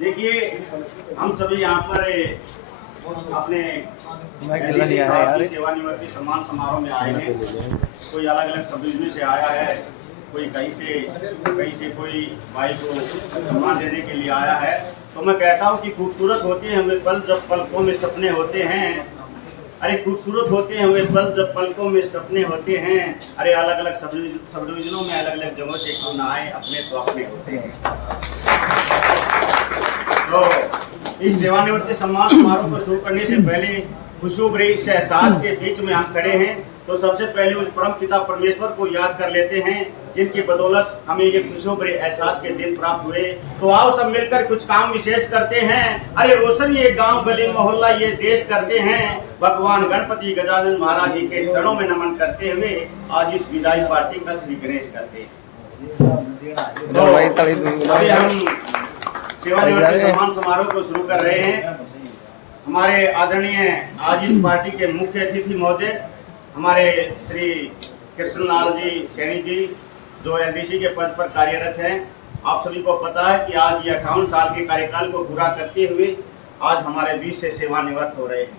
देखिए, हम सभी यहाँ पर अपने सेवानिवृत्ति सम्मान समारोह में आए हैं। कोई अलग अलग सब डिवीजन से आया है, कोई कहीं से कोई भाई को सम्मान देने के लिए आया है। तो मैं कहता हूँ कि खूबसूरत होते हैं वे पल जब पलकों में सपने होते हैं। अरे खूबसूरत होते हैं वे पल जब पलकों में सपने होते हैं। अरे अलग अलग सब डिवीजनों में अलग अलग जगहों से क्यों ना आए, अपने तो अपने होते हैं। तो इस सेवानिवृत्ति सम्मान समारोह को शुरू करने से पहले खुशबू इस एहसास के बीच में हम खड़े हैं, तो सबसे पहले उस परम पिता परमेश्वर को याद कर लेते हैं जिनकी बदौलत हमें ये खुशबू एहसास के दिन प्राप्त हुए। तो आओ सब मिलकर कुछ काम विशेष करते हैं। अरे रोशन ये गांव गली मोहल्ला ये देश करते हैं। भगवान गणपति गजानन महाराज जी के चरणों में नमन करते हुए आज इस विदाई पार्टी का श्री गणेश करते हैं। तो अभी हम सेवानिवृत्ति सम्मान समारोह को शुरू कर रहे हैं। हमारे आदरणीय आज इस पार्टी के मुख्य अतिथि महोदय हमारे श्री कृष्णलाल जी सैनी जी, जो एलडीसी के पद पर कार्यरत हैं। आप सभी को पता है कि आज ये 58 साल के कार्यकाल को पूरा करते हुए आज हमारे बीच से सेवानिवृत्त हो रहे हैं।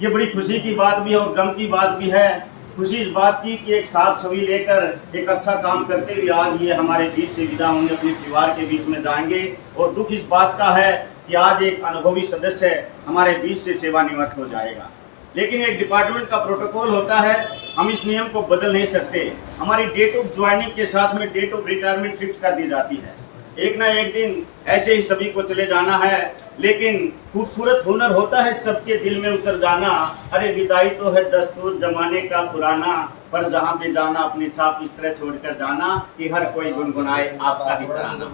ये बड़ी खुशी की बात भी है और गम की बात भी है। खुशी इस बात की कि एक साथ छवि लेकर एक अच्छा काम करते हुए आज ये हमारे बीच से विदा होंगे, अपने परिवार के बीच में जाएंगे। और दुख इस बात का है कि आज एक अनुभवी सदस्य हमारे बीच से सेवानिवृत्त हो जाएगा। लेकिन एक डिपार्टमेंट का प्रोटोकॉल होता है, हम इस नियम को बदल नहीं सकते। हमारी डेट ऑफ ज्वाइनिंग के साथ में डेट ऑफ रिटायरमेंट फिक्स कर दी जाती है। एक ना एक दिन ऐसे ही सभी को चले जाना है, लेकिन खूबसूरत हुनर होता है सबके दिल में उतर जाना। अरे विदाई तो है दस्तूर जमाने का पुराना, पर जहाँ भी जाना अपनी छाप इस तरह छोड़कर जाना कि हर कोई गुनगुनाए आपका ही तराना।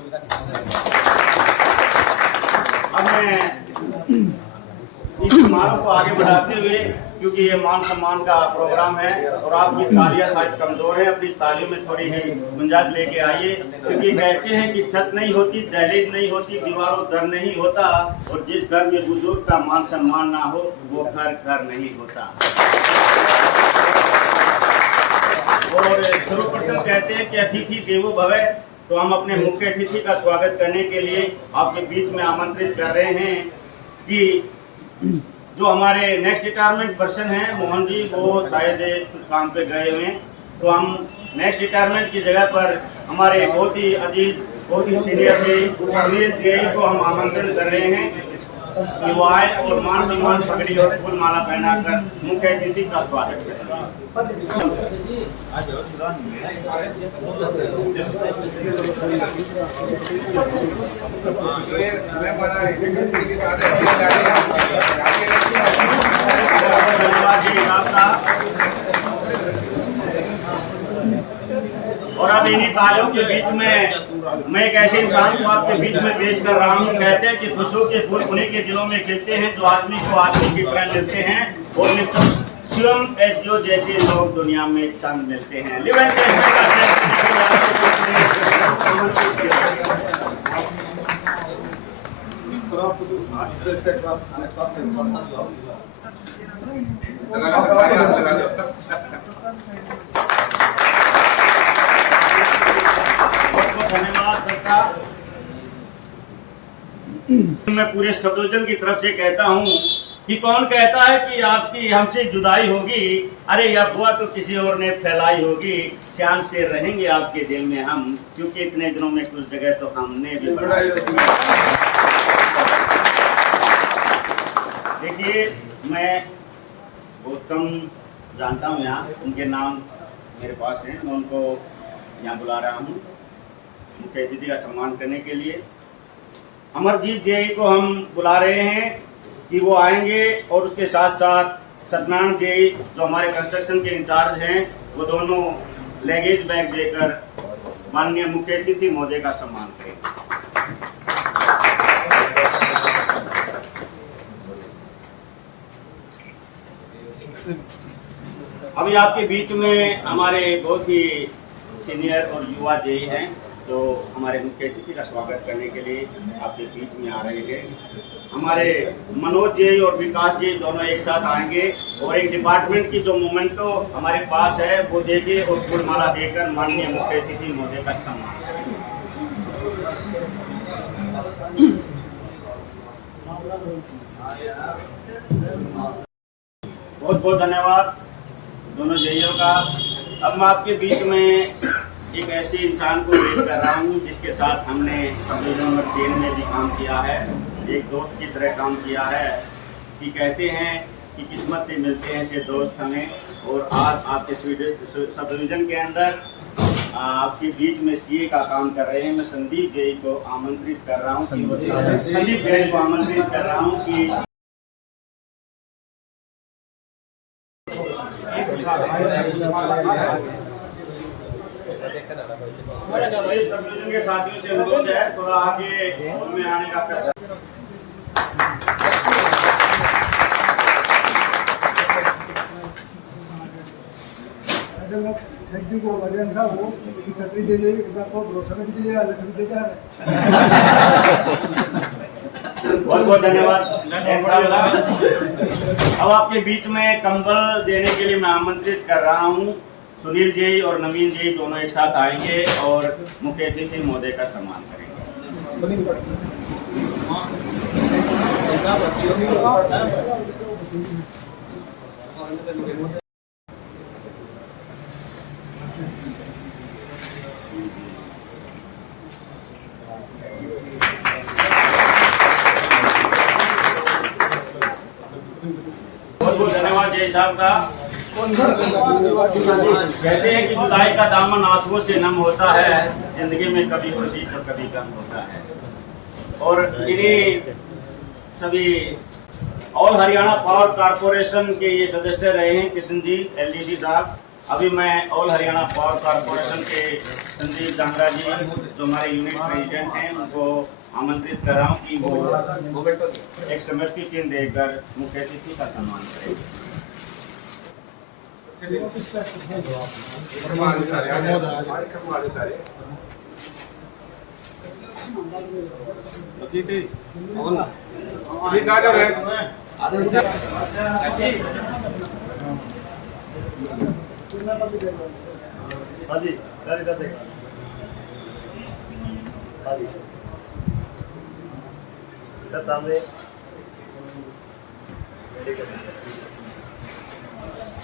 अब मैं इस समारोह को आगे बढ़ाते हुए, क्योंकि ये मान सम्मान का प्रोग्राम है और आपकी तालियां शायद कमजोर है, अपनी तालियों में थोड़ी ही गुंजाइश लेके आइए। क्योंकि कहते हैं कि छत नहीं होती, दहलीज नहीं होती, दीवारों दर नहीं होता, और जिस घर में बुजुर्ग का मान सम्मान ना हो वो घर नहीं होता। और सर्वप्रथम कहते हैं कि अतिथि देवो भव, तो हम अपने मुख्य अतिथि का स्वागत करने के लिए आपके बीच में आमंत्रित कर रहे हैं कि जो हमारे नेक्स्ट रिटायरमेंट पर्सन हैं मोहन जी, वो शायद कुछ काम पे गए हुए हैं। तो हम नेक्स्ट रिटायरमेंट की जगह पर हमारे बहुत ही अजीज, बहुत ही सीनियर सुनील जी को हम आमंत्रण कर रहे हैं कि वो आए और मान सम्मान पगड़ी और फूल माला पहनाकर मुख्य अतिथि का स्वागत करें। और अब इन्हीं तालियों के बीच में मैं एक ऐसे इंसान को आपके बीच में पेश कर रहा हूँ। कहते हैं कि खुशियों के फूल उन्हीं के दिलों में खिलते हैं जो आदमी को आदमी की तरह मिलते हैं, और शिवम एसडीओ जैसे लोग दुनिया में चंद मिलते हैं। धन्यवाद सरकार। मैं पूरे सब डिवीजन की तरफ से कहता हूँ कि कौन कहता है कि आपकी हमसे जुदाई होगी। अरे यह हुआ तो किसी और ने फैलाई होगी। शान से रहेंगे आपके दिल में हम, क्योंकि इतने दिनों में कुछ जगह तो हमने भी बढ़ाई। देखिए, मैं बहुत कम जानता हूँ यहाँ, उनके नाम मेरे पास हैं, मैं उनको यहाँ बुला रहा हूँ मुख्य अतिथि का सम्मान करने के लिए। अमरजीत जी को हम बुला रहे हैं कि वो आएंगे, और उसके साथ साथ सत्यनारायण जी जो हमारे कंस्ट्रक्शन के इंचार्ज हैं, वो दोनों लगेज बैग देकर माननीय मुख्य अतिथि महोदय का सम्मान करें। अभी आपके बीच में हमारे बहुत ही सीनियर और युवा जेई हैं, तो हमारे मुख्य अतिथि का स्वागत करने के लिए आपके बीच में आ रहे हैं। हमारे मनोज जी और विकास जी दोनों एक साथ आएंगे, और एक डिपार्टमेंट की जो मोमेंटो हमारे पास है वो देके और फूलमाला देकर माननीय मुख्य अतिथि महोदय का सम्मान करेंगे। बहुत बहुत धन्यवाद दोनों जइयों का। अब मैं आपके बीच में एक ऐसे इंसान को पेश कर रहा हूँ जिसके साथ हमने सब डिवीजन नंबर 3 में भी काम किया है, एक दोस्त की तरह काम किया है। कि कहते हैं कि किस्मत से मिलते हैं ऐसे दोस्त हमें। और आज आपके सब डिवीजन के अंदर आपके बीच में सीए का काम कर रहे हैं। मैं संदीप जैन को आमंत्रित कर रहा हूँ कि सब डिवीजन के साथियों से अनुरोध है थोड़ा आगे में आने का प्रयास। थैंक यू को वजन साहब वो छतरी दे दे आपको भरोसा में भी दिया लकड़ी दे क्या बहुत बहुत धन्यवाद। अब आपके बीच में कंबल देने के लिए मैं आमंत्रित कर रहा हूँ। सुनील जी और नवीन जी दोनों एक साथ आएंगे और मुख्य अतिथि महोदय का सम्मान करेंगे। बहुत बहुत धन्यवाद जय साहब का। कहते हैं कि जुदाई का दामन आंसुओं से नम होता है, जिंदगी में कभी खुशी तो कभी गम होता है। और इन्हीं सभी ऑल हरियाणा पावर कारपोरेशन के ये सदस्य रहे हैं कृष्ण जी एलडीसी साहब। अभी मैं ऑल हरियाणा पावर कारपोरेशन के संदीप डांगरा जी जो हमारे यूनिट प्रेसिडेंट हैं उनको आमंत्रित कर रहा हूँ कि वो एक समर्पी चिन्ह देकर मुख्य अतिथि का सम्मान करेंगे। हाँ जी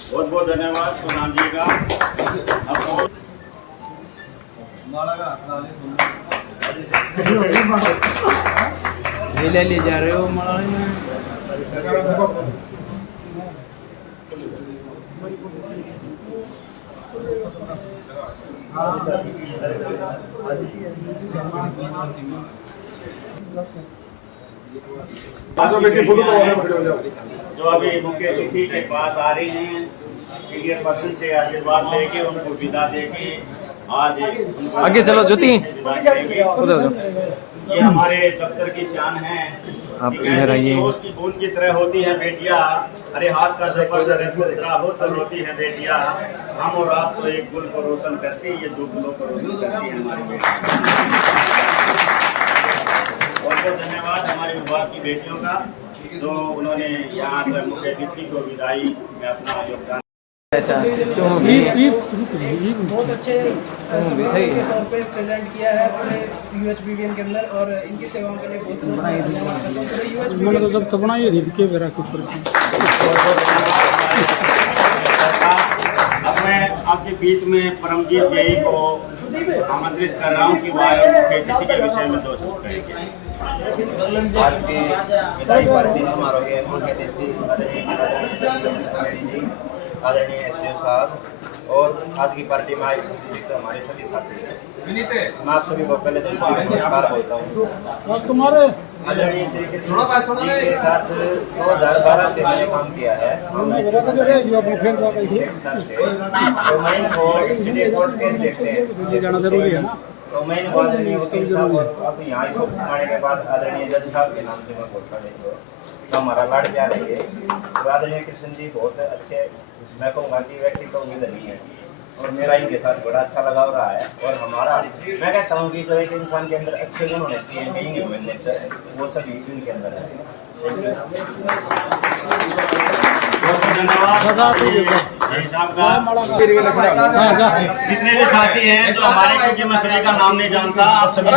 बहुत बहुत धन्यवाद सोनाम जी का। ले जा रहे हो माला में जो अभी मुख्य अतिथि के पास आ रहे हैं सीनियर पर्सन से आशीर्वाद लेके उनको विदा देके आज आगे चलो ज्योति उधर ये हमारे दफ्तर की शान है। आप इधर आइए। दोस्त की बूंद की तरह होती है बेटिया, अरे हाथ का सफर से हो तो रोती है बेटिया। हम और आप तो एक गुल को रोशन करती है, ये दो गुलों को रोशन करती है हमारी बेटिया। बहुत बहुत धन्यवाद हमारे विभाग की बेटियों का जो उन्होंने यहाँ पर मुख्य अतिथि को विदाई में अपना योगदान। बहुत अच्छे सही तौर पे प्रेजेंट किया है अपने यूएचबीवीएन के अंदर और इनकी सेवाओं के लिए बहुत तो बनाइए के बेरा के ऊपर। अब मैं आपके बीच में परमजीत जी को आमंत्रित कर रहा हूँ कि वो मुख्य अतिथि के विषय में 2 शब्द कहेंगे। आज के विदाई पार्टी समारोह के मुख्य अतिथि आदरणीय एसडीओ साहब और आज की पार्टी में आए तो हमारे सभी साथी हैं। मैं आप सभी को पहले तो नमस्कार बोलता हूँ। आदरणीय श्री कृष्ण जी के साथ 2012 से मैंने काम किया है। केस देखते हैं तो मेन आदरणीय वकील साहब और अब यहाँ आने के बाद आदरणीय जज साहब के नाम से मैं बोलता नहीं तो हमारा लाड़ प्यार है ये। तो आदरणीय कृष्ण जी बहुत अच्छे, मैं कहूँगा कि व्यक्ति तो उम्मीद नहीं है और मेरा इनके साथ बड़ा अच्छा लगाव रहा है। और हमारा मैं कहता हूँ कि जो एक इंसान के अंदर अच्छे गुण होने चाहिए बीइंग ह्यूमन नेचर वो सभी इनके अंदर है। जितने भी साथी हैं जो हमारे, क्योंकि मैं सभी का नाम नहीं जानता, आप सभी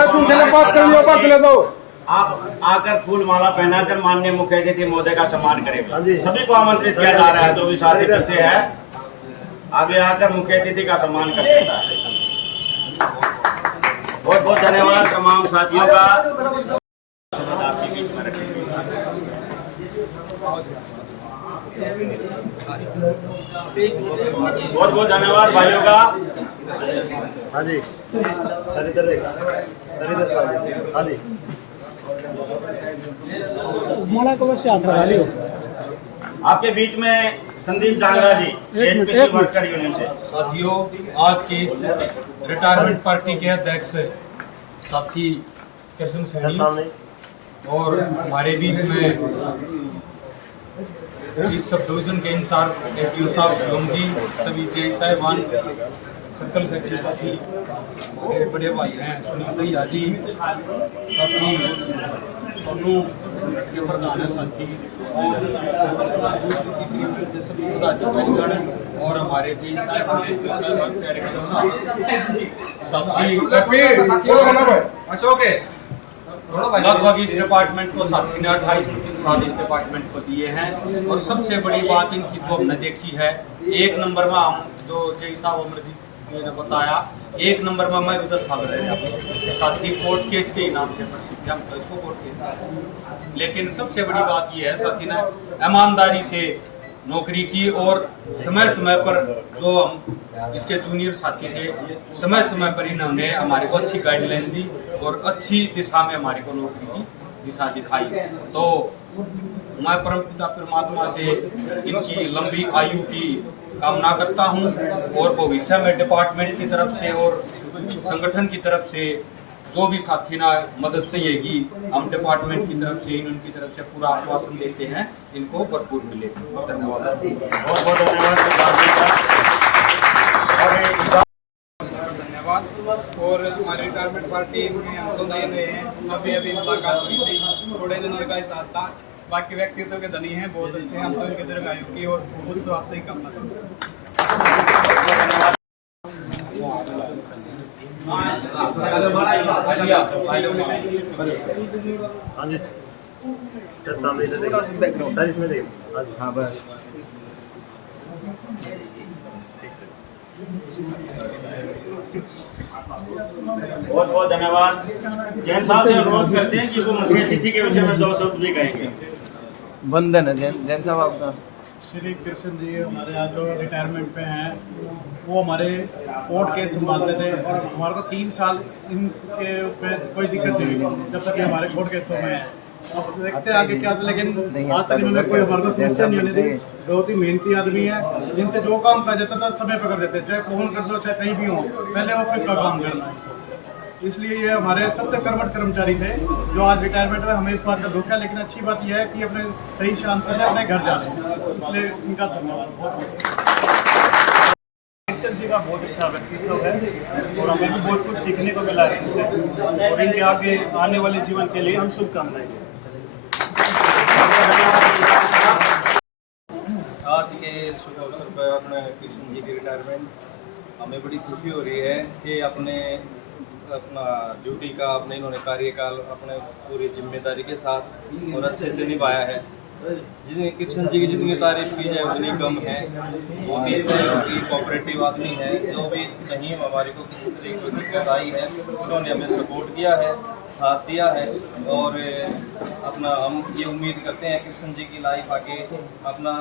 बात कर लियो, बात ले दो आप आकर फूल माला पहनाकर माननीय मुख्य अतिथि महोदय का सम्मान हाँ करेंगे। जी। सभी को आमंत्रित किया जा रहा है, जो भी साथी पीछे है आगे आकर मुख्य अतिथि का सम्मान कर सकता है। बहुत बहुत धन्यवाद तमाम साथियों का। आपके बीच में रखेंगे। बहुत बहुत धन्यवाद भाइयों का। हाँ जी, हाँ जी। आपके बीच में संदीप जांगरा जी, एचपीसी वर्कर यूनियन से। साथियों, आज की इस रिटायरमेंट पार्टी के अध्यक्ष साथी कृष्ण सैनी और हमारे बीच में इस सब डिवीजन के इंचार्ज एसडीओ साहब शिवम जी, सभी जे साहिबान, सर्कल सेक्रेटरी साथी, हमारे बड़े भाई हैं सुनील दहिया जी, साथी सोनू के प्रधान है साथी, और दूसरी तीसरी सभी पदाधिकारीगण और हमारे जे साहिबान एसडीओ साहिबान साथी अशोक है। लगभग इस डिपार्टमेंट को साथी ने 28-29 साल इस डिपार्टमेंट को दिए हैं। और सबसे बड़ी बात इनकी जो हमने देखी है, एक नंबर में हम जो जय साहब अमर जी ने बताया, एक नंबर में मैं भी 10 साल रहे साथी कोर्ट केस के नाम से प्रसिद्ध है, हम तो इसको कोर्ट केस। लेकिन सबसे बड़ी बात यह है साथी ने ईमानदारी से नौकरी की और समय समय पर जो हम इसके जूनियर साथी थे, समय समय पर इन्होंने हमारे को अच्छी गाइडलाइन दी और अच्छी दिशा में हमारे को नौकरी की दिशा दिखाई। तो मैं परमपिता परमात्मा से इनकी लंबी आयु की कामना करता हूं और भविष्य में डिपार्टमेंट की तरफ से और संगठन की तरफ से जो भी साथी ना मदद चाहिएगी, हम डिपार्टमेंट की तरफ से इनकी तरफ से पूरा आश्वासन देते हैं, इनको भरपूर मिले। धन्यवाद। बहुत बहुत धन्यवाद। और हमारी रिटायरमेंट पार्टी में हम तो नए हैं, अभी मुलाकात हुई थी, थोड़े दिनों का ही साथ था। बाकी व्यक्तित्व के धनी हैं, बहुत अच्छे हैं, हम तो इनके दीर्घायु की और उच्च स्वास्थ्य की कामना करते हैं। हाँ बस बहुत बहुत धन्यवाद। जैन साहब से अनुरोध करते हैं कि वो मुख्य अतिथि के विषय में 2 शब्द भी कहेंगे। वंदन है जैन साहब आपका। श्री कृष्ण जी हमारे आज जो रिटायरमेंट पे हैं, वो हमारे कोर्ट केस संभालते थे और हमारे को 3 साल इनके पे कोई दिक्कत नहीं हुई जब तक ये हमारे कोर्ट केसों में है। अब देखते हैं आगे क्या होता है, लेकिन आज तक इन्होंने कोई हमारे को समस्या नहीं होने दी। बहुत ही मेहनती आदमी है, जिनसे जो काम कर जाता था समय पर कर देते, चाहे फोन कर दो चाहे कहीं भी हो, पहले ऑफिस का काम करना है। इसलिए ये हमारे सबसे कर्मठ कर्मचारी थे जो आज रिटायरमेंट में। हमें इस बात का दुख है, लेकिन अच्छी बात यह है कि अपने सही शांति से अपने घर जा रहे हैं, इसलिए इनका धन्यवाद। बहुत कृष्ण जी का बहुत अच्छा व्यक्तित्व है और हमें भी बहुत कुछ सीखने को मिला है इनसे, और इनके आगे आने वाले जीवन के लिए हम शुभकामनाएं। आज के शुभ अवसर पर अपने कृष्ण जी की रिटायरमेंट हमें बड़ी खुशी हो रही है कि अपना ड्यूटी का अपने इन्होंने कार्यकाल अपने पूरी जिम्मेदारी के साथ और अच्छे से निभाया है। जितनी कृष्ण जी की जितनी तारीफ की जाए उतनी कम है। बहुत ही सहयोगी कोऑपरेटिव आदमी है, जो भी कहीं हमारे को किसी तरह की दिक्कत आई है उन्होंने हमें सपोर्ट किया है, साथ दिया है। और अपना हम ये उम्मीद करते हैं कृष्ण जी की लाइफ आगे अपना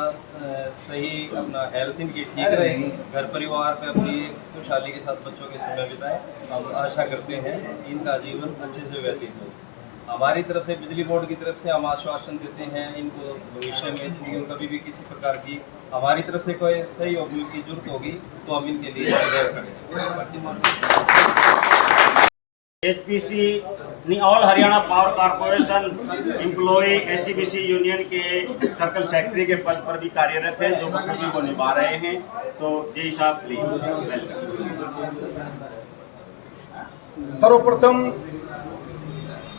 सही अपना हेल्थ इनकी ठीक रहे, घर परिवार पे अपनी खुशहाली के साथ बच्चों के समय बिताएं। हम आशा करते हैं इनका जीवन अच्छे से व्यतीत हो। हमारी तरफ से बिजली बोर्ड की तरफ से हम आश्वासन देते हैं इनको भविष्य में जिंदगी में कभी भी किसी प्रकार की हमारी तरफ से कोई सहयोग की जरूरत होगी तो हम इनके लिए सदैव करेंगे। HPC all Haryana power corporation employ SCBC union के सर्कल सेक्रेटरी के पद पर भी कार्यरत हैं, जो बखूबी को निभा रहे हैं। तो जय साहब प्लीज। सर्वप्रथम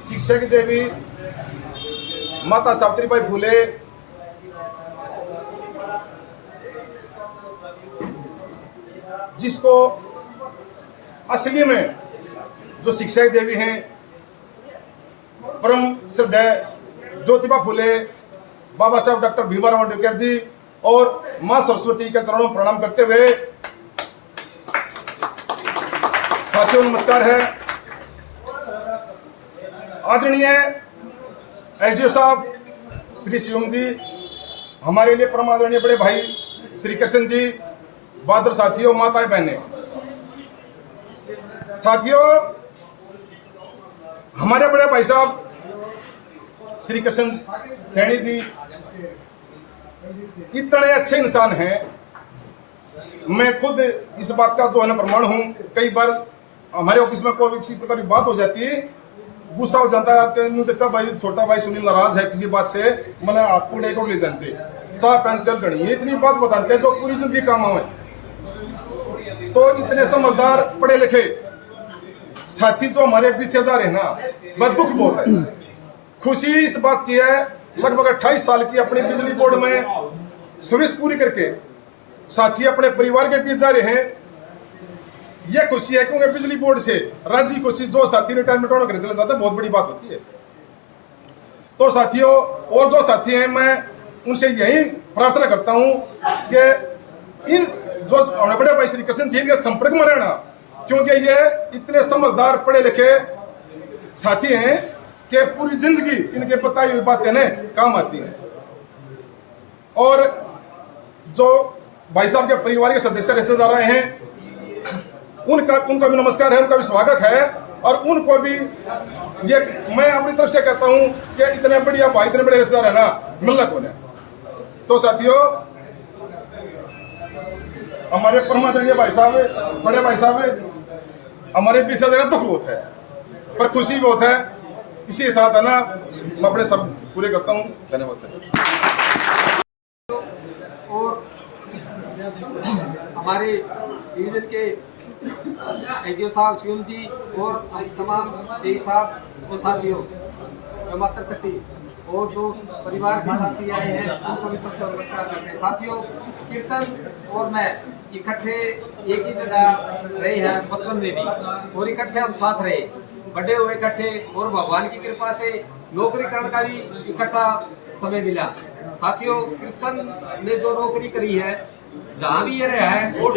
शिक्षक देवी माता सावित्रीबाई फुले जिसको असली में जो शिक्षक देवी हैं परम श्रद्धेय ज्योतिबा फूले, बाबा साहब डॉक्टर भीमराव अम्बेडकर जी और मां सरस्वती के चरणों में प्रणाम करते हुए साथियों नमस्कार है। आदरणीय एसडीओ साहब श्री शिवम जी, हमारे लिए परम आदरणीय बड़े भाई श्री कृष्ण जी, बहादुर साथियों, माताएं बहनें, साथियों हमारे बड़े भाई साहब श्री कृष्ण सैनी जी इतने अच्छे इंसान हैं। मैं खुद इस बात का जो है ना प्रमाण हूं। कई बार हमारे ऑफिस में कोई किसी प्रकार की बात हो जाती है, गुस्सा हो जाता है, देखता भाई छोटा भाई सुनील नाराज है किसी बात से, मैंने आपको लेकर ले जाते चाह पहनते गणी, ये इतनी बात बताते हैं जो पूरी जिंदगी काम आवे। तो इतने समझदार पढ़े लिखे साथी जो हमारे बीच से जा रहे ना, वह दुख बहुत है। खुशी इस बात की है, लगभग 28 साल की अपने बिजली बोर्ड में सर्विस पूरी करके साथी अपने परिवार के बीच जा रहे हैं। यह खुशी है क्योंकि बिजली बोर्ड से राजी खुशी जो साथी रिटायरमेंट होने घर चले जाते हैं, बहुत बड़ी बात होती है। तो साथियों और जो साथी हैं, मैं उनसे यही प्रार्थना करता हूं कि इन जो हमारे बड़े भाई श्री कृष्ण जी के संपर्क में रहना, क्योंकि ये इतने समझदार पढ़े लिखे साथी हैं कि पूरी जिंदगी इनके बताई हुई बातें ने काम आती हैं। और जो भाई साहब के परिवार के सदस्य रिश्तेदार आए हैं, उनका भी नमस्कार है, उनका भी स्वागत है। और उनको भी ये मैं अपनी तरफ से कहता हूं कि इतने बढ़िया भाई, इतने बड़े रिश्तेदार है ना, मिलना कौन है। तो साथियों हमारे परमादरणीय भाई साहब, बड़े भाई साहब, हमारे बीच से दुख बहुत है पर खुशी बहुत है। इसी के साथ है ना मैं अपने सब पूरे करता हूँ। धन्यवाद सर। और हमारे डिवीजन के एडीओ साहब शिवम जी और तमाम जेई साहब और साथियों, मैं मात्र शक्ति और जो परिवार के साथी आए हैं उनको भी सबको नमस्कार करते हैं। साथियों, कृष्ण और मैं इकट्ठे एक ही जगह रहे हैं बचपन में भी, और इकट्ठे हम साथ रहे, बड़े हुए इकट्ठे, और भगवान की कृपा से नौकरी करने का भी इकट्ठा समय मिला। साथियों, कृष्ण ने जो नौकरी करी है, जहाँ भी ये रहा है, कोर्ट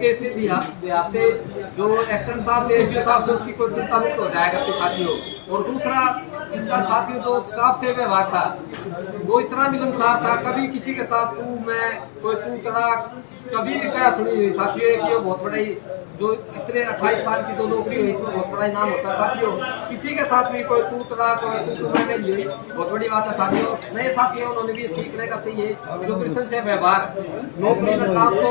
केस के लिहाज से जो एक्शन साहब थे, एसडीओ साहब से उसकी कोई चिंता मुक्त हो जाएगा तो साथियों। और दूसरा इसका साथियों जो स्टाफ से व्यवहार था वो इतना मिलनसार था, कभी किसी के साथ तू मैं कोई तू तड़ा कभी भी क्या सुनी हुई। साथियों एक ये बहुत बड़ा जो इतने 28 साल की जो नौकरी हुई, इसमें बहुत बड़ा इनाम होता है। साथियों किसी के साथ भी कोई तू तड़ा कोई तू मैं नहीं हुई, बहुत बड़ी बात है। साथियों नए साथियों उन्होंने भी सीखने का चाहिए जो कृष्ण से व्यवहार, नौकरी में काम तो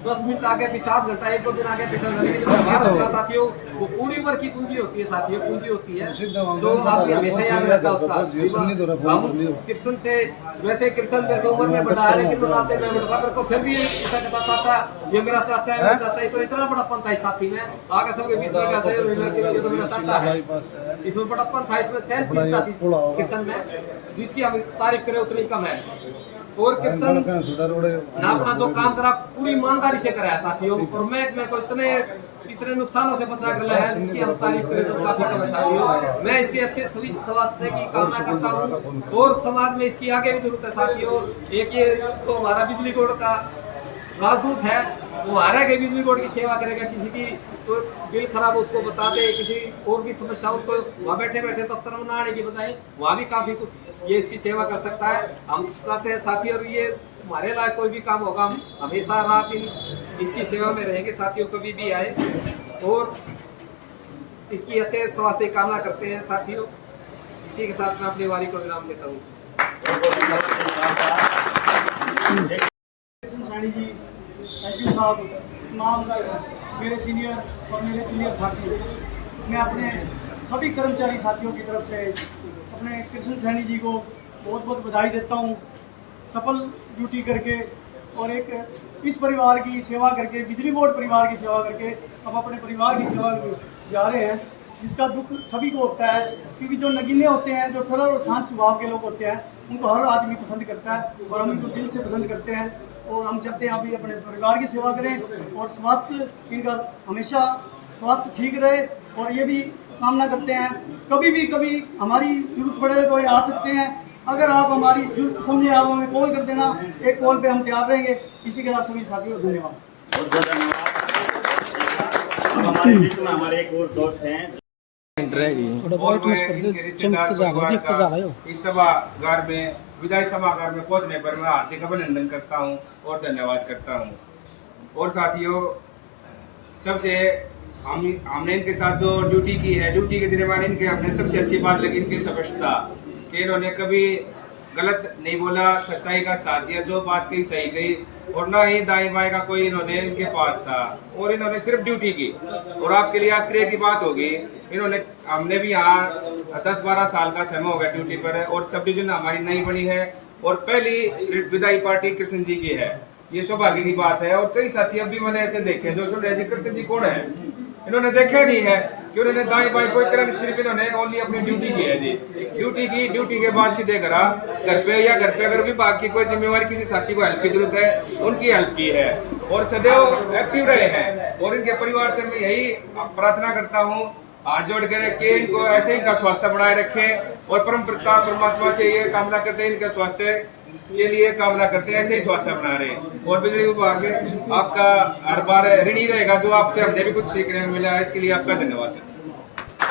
10 मिनट आगे पीछे, आध घंटा, 1-2 दिन आगे पीछे व्यवहार होता है साथियों, वो पूरी उम्र की पूंजी होती है साथियों, पूंजी होती है जो आपको हमेशा याद रहता है उसका। हम कृष्ण से वैसे कृष्ण जैसे उम्र में बड़ा है, लेकिन बताते मैं बड़ा मेरे को फिर भी ऐसा कहता चाचा ये मेरा चाचा है, मेरा चाचा है। तो इतना बड़ापन था इस साथी में, आगे सबके बीच में कहते हैं तो मेरा चाचा है। इसमें बड़ापन था, इसमें सहनशीलता थी कृष्ण में, जिसकी हम तारीफ करें उतनी कम है। और कृष्ण ने अपना जो काम करा पूरी ईमानदारी से करा है साथियों, और मैं को इतने नुकसानों से बचा कर लाया है, जिसकी हम तारीफ करें तो काफी कम है साथियों। मैं इसके अच्छे स्वास्थ्य की कामना करता हूँ, और समाज में इसकी आगे भी जरूरत है साथियों। एक ये तो हमारा बिजली बोर्ड का राजदूत है, वो हमारा के बिजली बोर्ड की सेवा करेगा, किसी की कोई बिल खराब हो उसको बता दे, किसी और भी समस्याओं को वहाँ बैठे बैठे दफ्तर में ना आने की बजाय वहाँ भी काफी कुछ ये इसकी सेवा कर सकता है। हम चाहते हैं साथी, और ये हमारे लायक कोई भी काम होगा हम हमेशा रात इसकी सेवा में रहेंगे साथियों, कभी भी आए, और इसकी अच्छे स्वास्थ्य की कामना करते हैं साथियों। इसी के साथ मैं अपनी वारी को विराम देता हूँ। जी, एसडीओ साहब, तमाम मेरे सीनियर और मेरे जूनियर साथी, मैं अपने सभी कर्मचारी साथियों की तरफ से अपने कृष्ण सैनी जी को बहुत बहुत बधाई देता हूँ, सफल ड्यूटी करके और एक इस परिवार की सेवा करके, बिजली बोर्ड परिवार की सेवा करके अब अपने परिवार की सेवा जा रहे हैं, जिसका दुख सभी को होता है। क्योंकि जो नगीने होते हैं, जो सरल और शांत स्वभाव के लोग होते हैं, उनको हर आदमी पसंद करता है और हम उनको दिल से पसंद करते हैं। और हम चाहते हैं अभी अपने परिवार की सेवा करें और स्वास्थ्य इनका हमेशा स्वास्थ्य ठीक रहे, और ये भी कामना करते हैं। कभी हमारी जरूरत पड़े तो ये आ सकते हैं। अगर आप हमारी जरूरत समझे आप हमें कॉल कर देना, एक कॉल पे हम तैयार रहेंगे। इसी के साथ सभी साथियों को धन्यवाद। बहुत बहुत धन्यवाद। अब हमारे बीच में हमारे एक और दोस्त हैं। और मैं इनके रिश्तेदार परिवार का इस सभागार में विधायी सभागार में पहुंचने पर मैं हार्दिक अभिनंदन करता हूं और धन्यवाद करता हूं। और साथियों, सबसे हमने इनके साथ जो ड्यूटी की है, ड्यूटी के दरमियान इनके हमने सबसे अच्छी बात लगी इनकी स्पष्टता कि इन्होंने कभी गलत नहीं बोला, सच्चाई का साथ दिया, जो बात कही सही गई और ना ही दाएं बाएं का कोई इन्होंने इनके पास था और इन्होंने सिर्फ ड्यूटी की। और आपके लिए आश्चर्य की बात होगी, इन्होंने हमने भी यहाँ 10-12 साल का समय हो गया ड्यूटी पर और सब डिवीजन हमारी नई बनी है और पहली विधायी पार्टी कृष्ण जी की है। ये सौभाग्य की बात है। और कई साथी अभी मैंने ऐसे देखे जो सुन रहे जी कृष्ण जी कौन है, इन्होंने देखा नहीं है कि उन्होंने दाएं बाएं कोई करम, सिर्फ इन्होंने ओनली अपनी ड्यूटी की है जी। ड्यूटी के बाद सीधे घर पे अगर विभाग की कोई जिम्मेवारी किसी साथी को हेल्प की जरूरत है, उनकी हेल्प की है और सदैव एक्टिव रहे हैं। और इनके परिवार से मैं यही प्रार्थना करता हूँ, हाथ जोड़ कर कि इनको ऐसे ही का स्वास्थ्य बनाए रखें और परम पिता परमात्मा से ये कामना करते हैं, इनके स्वास्थ्य के लिए कामना करते हैं, ऐसे ही स्वास्थ्य बना रहे। और बिजली विभाग आपका हर बार ऋणी रहेगा, जो आपसे हमने भी कुछ सीखने में मिला है, इसके लिए आपका धन्यवाद सर।